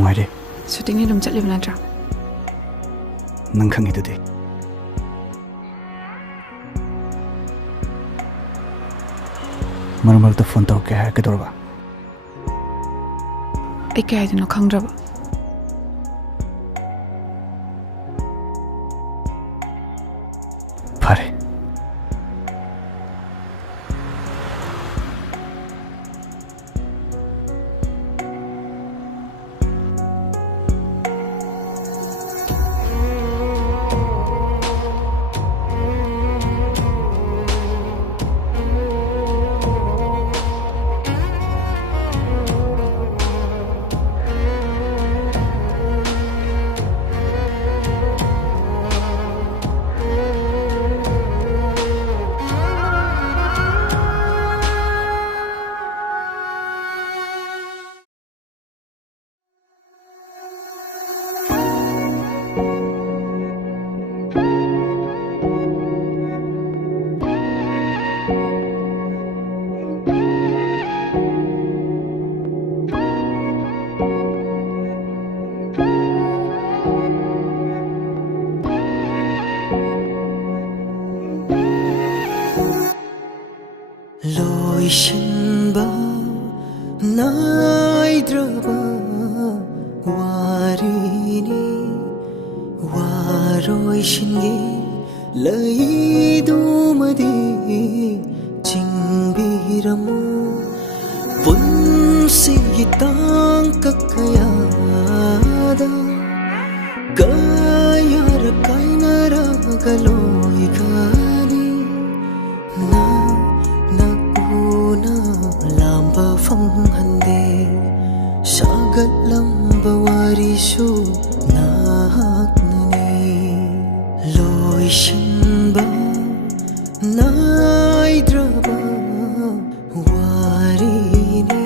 नुंगाइरे shooting ni dum chatli banatra nang khangi dudi Marmal to phone tawke hai ke dorba ai kai dino khangdraba phare Loishinba naidraba warini waroishinge laidumadi jingbiramu punsingi tankakayada gayara kainara galoikani na lamba fanghande shagat lamba warishu naknani loishinba naidraba warini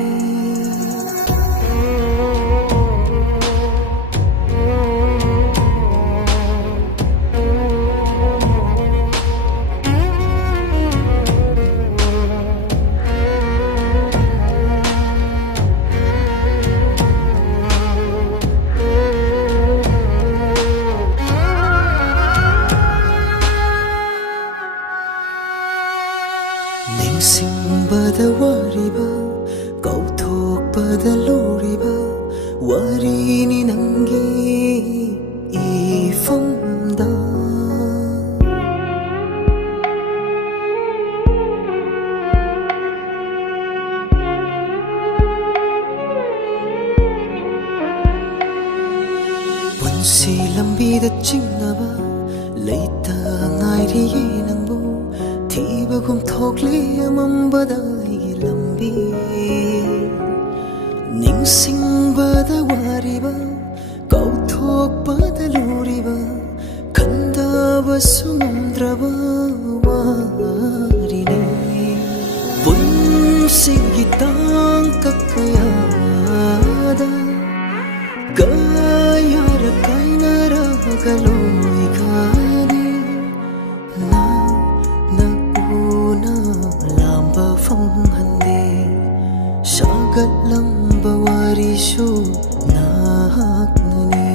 ningsingbada wariba kauthokpada loriba warini nangi ifamda punsi lambida chingnaba leita ngairiye nangbu Thibagum thokle amambada lambi ningsingbada wariba kauthokpada loriba khandaba sumdraba warini punsingi tankakayada gayara kainara galoikani lamba fanghande shagat lamba warishu naknani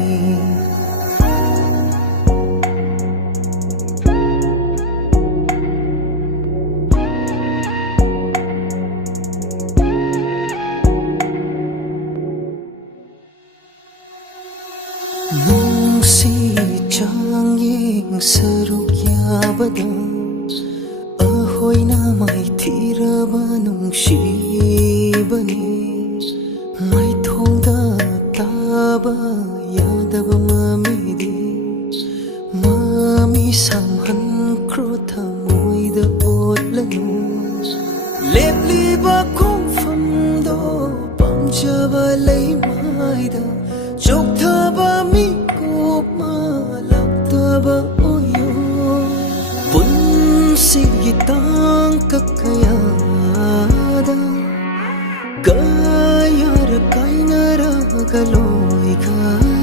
nungsi changyeng sarukyabada Ahoyna mai thiraba nungshibani mai thongda taba yadaba mamidi mami samhan krotha moida otlanu lepliba khomfamdo pamjaba leimaida chokthaba mi kopma laktaba oyo punsingi tankakayada gayara kainara galoikani